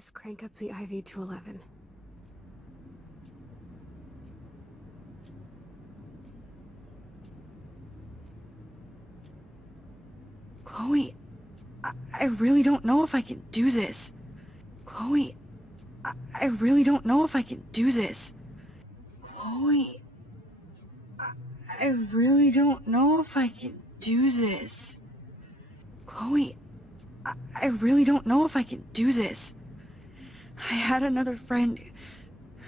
Just crank up the IV to 11. Chloe, I really don't know if I can do this. Chloe, I really don't know if I can do this. Chloe, I really don't know if I can do this. Chloe, I really don't know if I can do this. I had another friend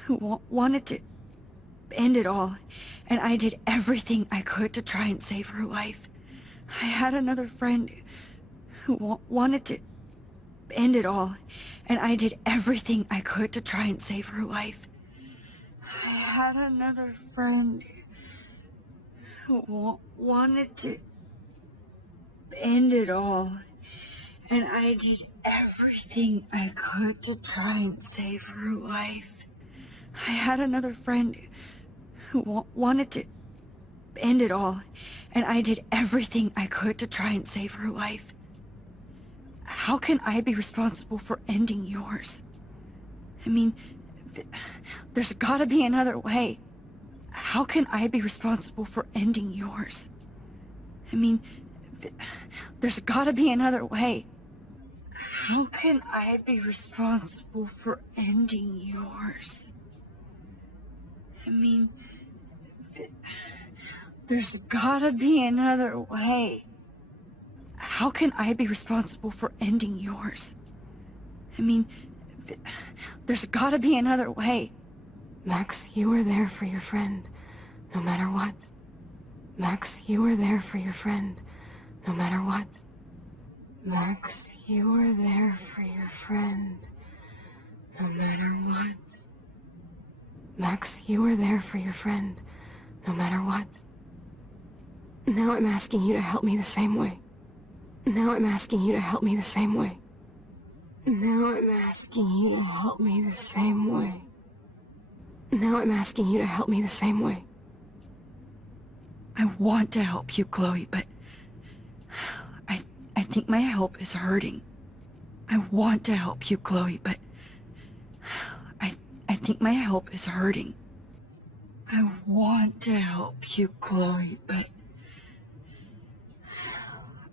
who wanted to end it all, and I did everything I could to try and save her life. I had another friend who wanted to end it all, and I did everything I could to try and save her life. I had another friend who wanted to end it all, and I did everything I could to try and save her life. I had another friend who wanted to end it all, and I did everything I could to try and save her life. How can I be responsible for ending yours? I mean, there's gotta be another way. How can I be responsible for ending yours? I mean, there's gotta be another way. How can I be responsible for ending yours? I mean, there's gotta be another way. How can I be responsible for ending yours? I mean, there's gotta be another way. Max, you were there for your friend, no matter what. Max, you were there for your friend, no matter what. Max, you were there for your friend, no matter what. Max, you were there for your friend, no matter what. Now I'm asking you to help me the same way. Now I'm asking you to help me the same way. Now I'm asking you to help me the same way. Now I'm asking you to help me the same way. I want to help you, Chloe, but I think my help is hurting. I want to help you, Chloe, but I think my help is hurting. I want to help you, Chloe, but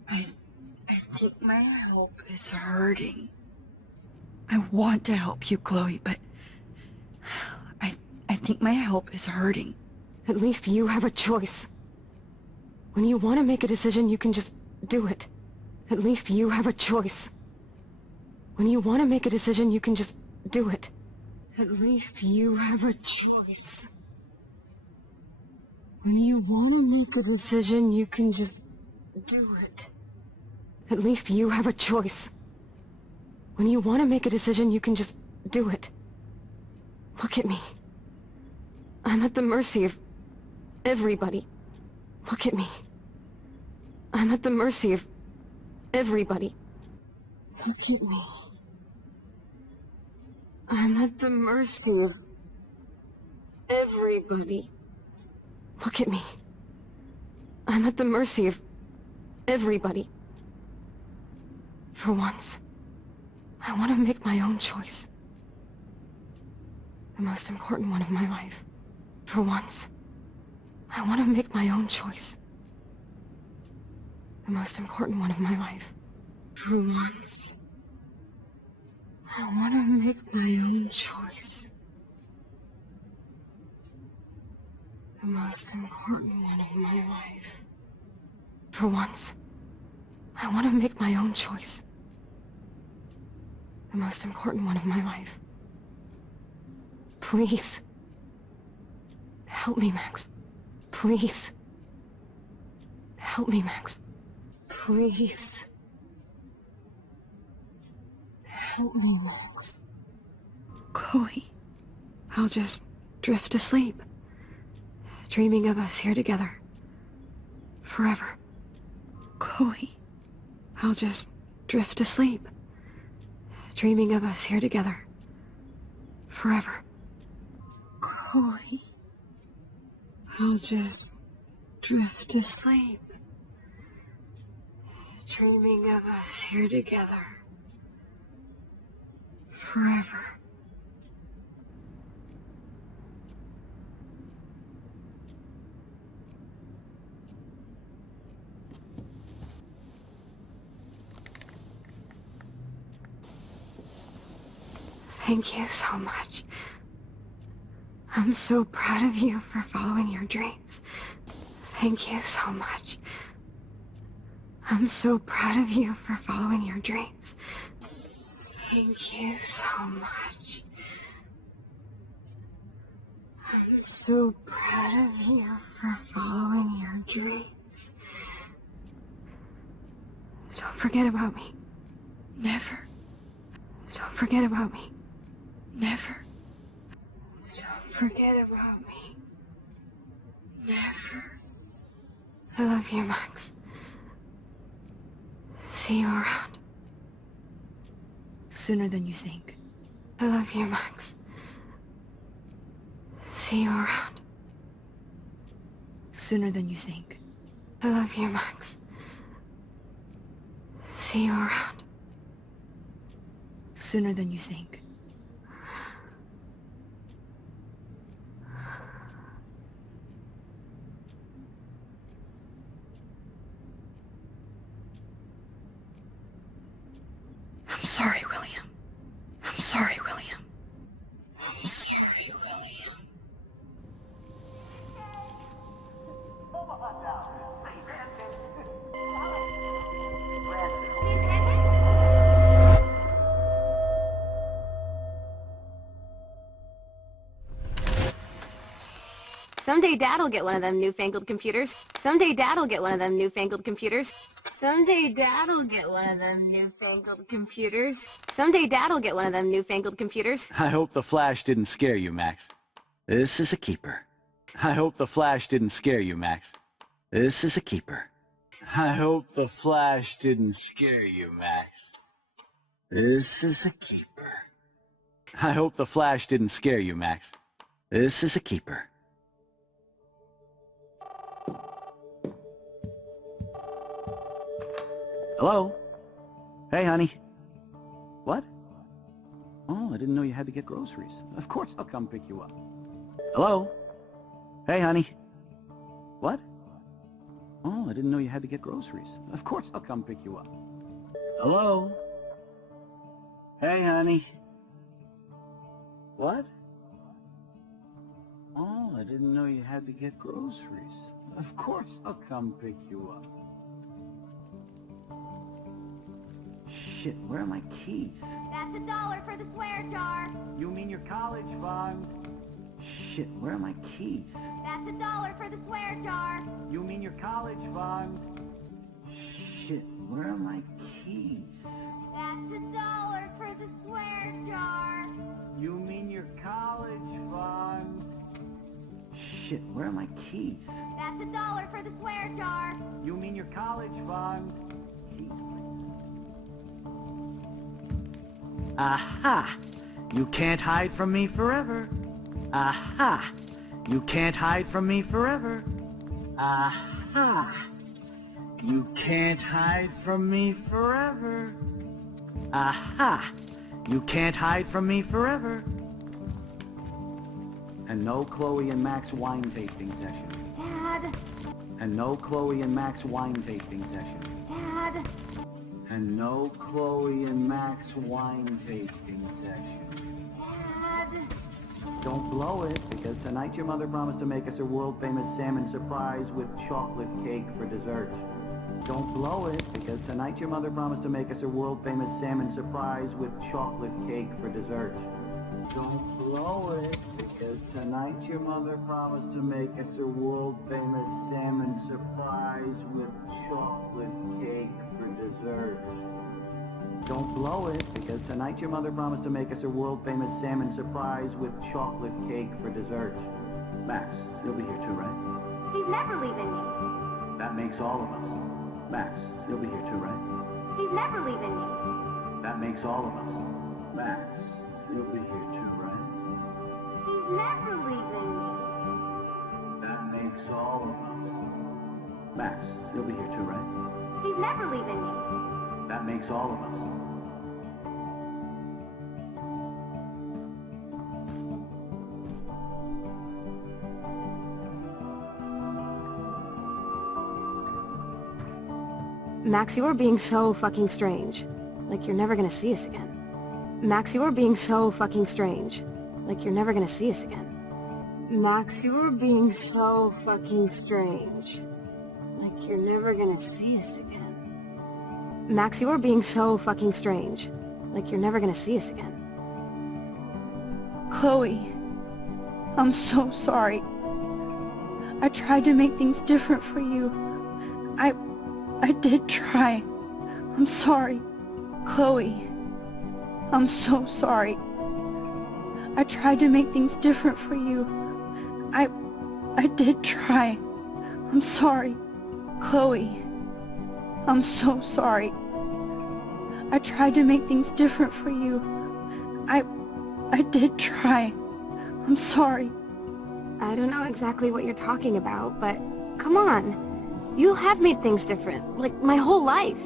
I think my help is hurting. I want to help you, Chloe, but I think my help is hurting. At least you have a choice. When you want to make a decision, you can just do it. At least you have a choice. When you want to make a decision, you can just do it. At least you have a choice. When you want to make a decision, you can just do it. At least you have a choice. When you want to make a decision, you can just do it. Look at me. I'm at the mercy of everybody. Look at me. I'm at the mercy of everybody. Look at me. I'm at the mercy of everybody. Look at me. I'm at the mercy of everybody. For once, I want to make my own choice. The most important one of my life. For once, I want to make my own choice. The most important one of my life. For once, I want to make my own choice. The most important one of my life. For once, I want to make my own choice. The most important one of my life. Please. Help me, Max. Please. Help me, Max. Please. Help me, Max. Chloe, I'll just drift to sleep, dreaming of us here together. Forever. Chloe, I'll just drift to sleep, dreaming of us here together. Forever. Chloe, I'll just drift to sleep, dreaming of us here together. forever. Thank you so much. I'm so proud of you for following your dreams. Thank you so much. I'm so proud of you for following your dreams. Thank you so much. I'm so proud of you for following your dreams. Don't forget about me. Never. Don't forget about me. Never. Don't forget about me. Never. I love you, Max. See you around. Sooner than you think. I love you, Max. See you around. Sooner than you think. I love you, Max. See you around. Sooner than you think. I'm sorry, William. I'm sorry, William. I'm sorry, William. Someday Dad'll get one of them newfangled computers. Someday Dad'll get one of them newfangled computers. Someday Dad'll get one of them newfangled computers. Someday Dad'll get one of them newfangled computers. I hope the flash didn't scare you, Max. This is a keeper. I hope the flash didn't scare you, Max. This is a keeper. I hope the flash didn't scare you, Max. This is a keeper. I hope the flash didn't scare you, Max. This is a keeper. Hello? Hey, honey. What? Oh, I didn't know you had to get groceries. Of course I'll come pick you up. Hello? Hey, honey. What? Oh, I didn't know you had to get groceries. Of course I'll come pick you up. Hello? Hey, honey. What? Oh, I didn't know you had to get groceries. Of course I'll come pick you up. Shit, where are my keys? That's $1 for the swear jar. You mean your college fund? Shit, where are my keys? That's $1 for the swear jar. You mean your college fund? Shit, where are my keys? That's $1 for the swear jar. You mean your college fund? Shit, where are my keys? That's $1 for the swear jar. You mean your college fund? Keys, please. Aha! You can't hide from me forever. Aha! You can't hide from me forever. Aha! You can't hide from me forever. Aha! You can't hide from me forever. And no Chloe and Max wine tasting session. Dad. And no Chloe and Max wine tasting session. Dad. And no Chloe and Max wine tasting session. Dad. Don't blow it, because tonight your mother promised to make us a world-famous salmon surprise with chocolate cake for dessert. Don't blow it, because tonight your mother promised to make us a world-famous salmon surprise with chocolate cake for dessert. Don't blow it, because tonight your mother promised to make us a world-famous salmon surprise with chocolate cake for dessert. Don't blow it, because tonight your mother promised to make us a world-famous salmon surprise with chocolate cake for dessert. Max, you'll be here too, right? She's never leaving me. That makes all of us. Max, you'll be here too, right? She's never leaving me. That makes all of us. Max, you'll be here too, right? She's never leaving me. That makes all of us. Max, you'll be here too, right? She's never leaving me. That makes all of us. Max, you are being so fucking strange. Like you're never gonna see us again. Max, you are being so fucking strange. Like you're never gonna see us again. Max, you are being so fucking strange. Like you're never gonna see us again. Max, you are being so fucking strange. Like you're never gonna see us again. Chloe, I'm so sorry. I tried to make things different for you. I did try. I'm sorry. Chloe, I'm so sorry. I tried to make things different for you. I did try. I'm sorry. Chloe, I'm so sorry. I tried to make things different for you. I did try. I'm sorry. I don't know exactly what you're talking about, but come on. You have made things different, like my whole life.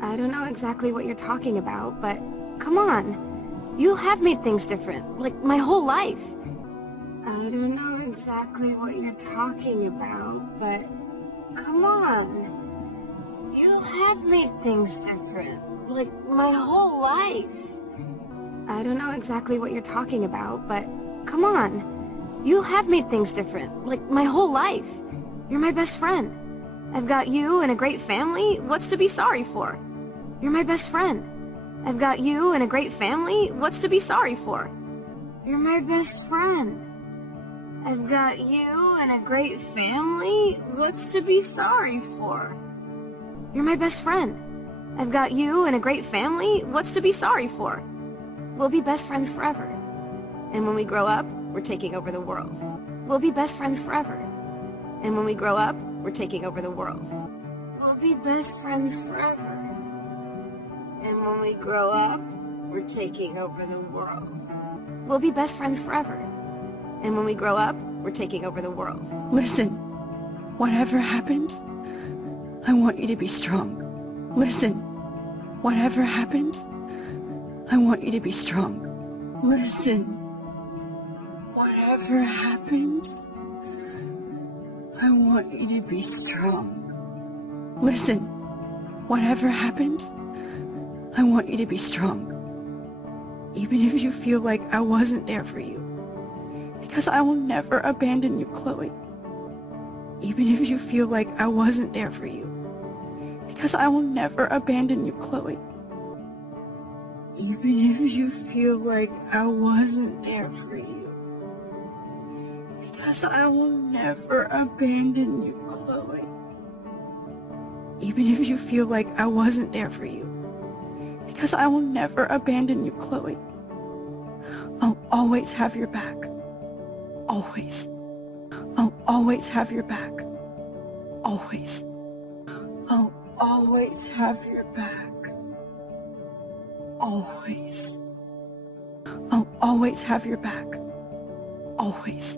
I don't know exactly what you're talking about, but come on. You have made things different, like my whole life. I don't know exactly what you're talking about, but come on. You have made things different, like my whole life. I don't know exactly what you're talking about, but come on. You have made things different, like my whole life. You're my best friend. I've got you and a great family. What's to be sorry for? You're my best friend. I've got you and a great family. What's to be sorry for? You're my best friend. I've got you and a great family. What's to be sorry for? You're my best friend. I've got you and a great family. What's to be sorry for? We'll be best friends forever. And when we grow up, we're taking over the world. We'll be best friends forever. And when we grow up, we're taking over the world. We'll be best friends forever. And when we grow up, we're taking over the world. We'll be best friends forever. And when we grow up, we're taking over the world. Listen, whatever happens, I want you to be strong. Listen, whatever happens, I want you to be strong. Listen, whatever happens, I want you to be strong. Listen, whatever happens, I want you to be strong. Even if you feel like I wasn't there for you. Because I will never abandon you, Chloe. Even if you feel like I wasn't there for you. Because I will never abandon you, Chloe. Even if you feel like I wasn't there for you. Because I will never abandon you, Chloe. Even if you feel like I wasn't there for you. Because I will never abandon you, Chloe. I'll always have your back. Always. I'll always have your back. Always. I'll always have your back. Always. I'll always have your back. Always.